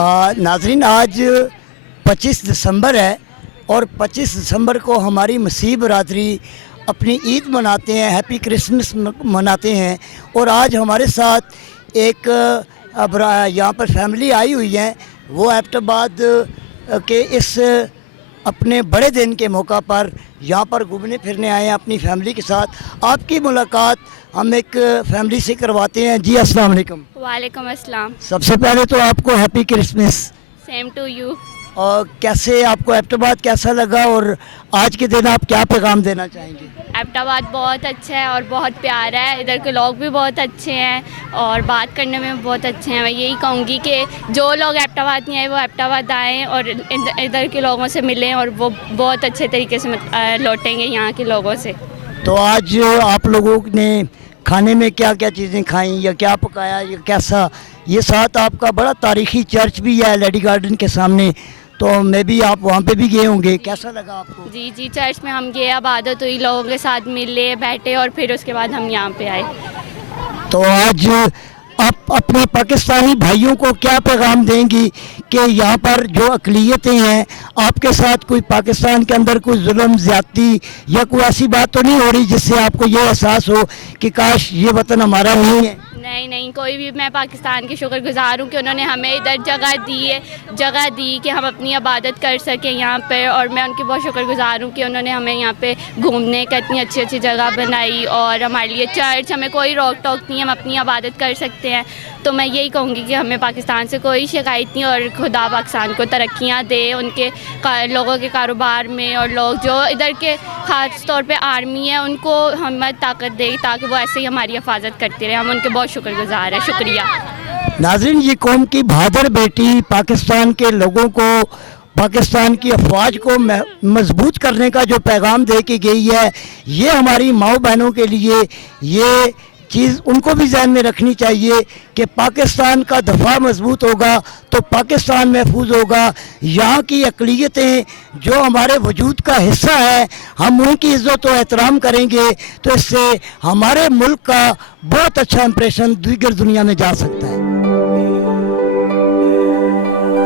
नाजरीन आज 25 दिसंबर है और 25 दिसंबर को हमारी मसीह बरादरी अपनी ईद मनाते हैं, हैप्पी क्रिसमस मनाते हैं। और आज हमारे साथ एक यहाँ पर फैमिली आई हुई है, वो एबटाबाद के इस अपने बड़े दिन के मौका पर यहाँ पर घूमने फिरने आए हैं अपनी फैमिली के साथ। आपकी मुलाकात हम एक फैमिली से करवाते हैं। जी अस्सलाम वालेकुम। वालेकुम अस्सलाम। सबसे पहले तो आपको happy Christmas. Same to you. और कैसे आपको एबटाबाद कैसा लगा और आज के दिन आप क्या पैगाम देना चाहेंगे? एबटाबाद बहुत अच्छा है और बहुत प्यारा है, इधर के लोग भी बहुत अच्छे हैं और बात करने में बहुत अच्छे हैं। मैं यही कहूँगी कि जो लोग एबटाबाद नहीं आए वो एबटाबाद आएँ और इधर के लोगों से मिलें और वो बहुत अच्छे तरीके से लौटेंगे यहाँ के लोगों से। तो आज आप लोगों ने खाने में क्या क्या चीज़ें खाई या क्या पकाया या कैसा? ये साथ आपका बड़ा तारीखी चर्च भी है लेडी गार्डन के सामने, तो मैं भी आप वहाँ पे भी गए होंगे, कैसा लगा आपको? जी जी, चर्च में हम गए, इबादत हुई, लोगों के साथ मिले बैठे और फिर उसके बाद हम यहाँ पे आए। तो आज आप अपने पाकिस्तानी भाइयों को क्या पैगाम देंगी कि यहाँ पर जो अक़लियतें हैं आपके साथ कोई पाकिस्तान के अंदर कोई जुल्म ज़्यादती या कोई ऐसी बात तो नहीं हो रही जिससे आपको ये एहसास हो कि काश ये वतन हमारा नहीं है? नहीं नहीं, कोई भी, मैं पाकिस्तान की शुक्रगुजार हूँ कि उन्होंने हमें इधर जगह दी कि हम अपनी इबादत कर सकें यहाँ पे। और मैं उनकी बहुत शुक्रगुजार हूँ कि उन्होंने हमें यहाँ पे घूमने का इतनी अच्छी अच्छी जगह बनाई और हमारे लिए चर्च, हमें कोई रोक टोक नहीं, हम अपनी इबादत कर सकते हैं। तो मैं यही कहूँगी कि हमें पाकिस्तान से कोई शिकायत नहीं और खुदा पाकिस्तान को तरक्कियाँ दे उनके लोगों के कारोबार में, और लोग जो इधर के ख़ास तौर पे आर्मी है उनको हमें ताकत दे ताकि वो ऐसे ही हमारी हिफाजत करते रहे। हम उनके बहुत शुक्रगुजार हैं। शुक्रिया। नाज़रीन, ये कौम की बहादुर बेटी पाकिस्तान के लोगों को, पाकिस्तान की अफवाज को मजबूत करने का जो पैगाम दे के गई है, ये हमारी माओ बहनों के लिए ये चीज़ उनको भी ज़हन में रखनी चाहिए कि पाकिस्तान का दफ़ा मजबूत होगा तो पाकिस्तान महफूज होगा। यहाँ की अक़लियतें जो हमारे वजूद का हिस्सा है, हम उनकी इज़्ज़त और एहतराम करेंगे तो इससे हमारे मुल्क का बहुत अच्छा इंप्रेशन दीगर दुनिया में जा सकता है।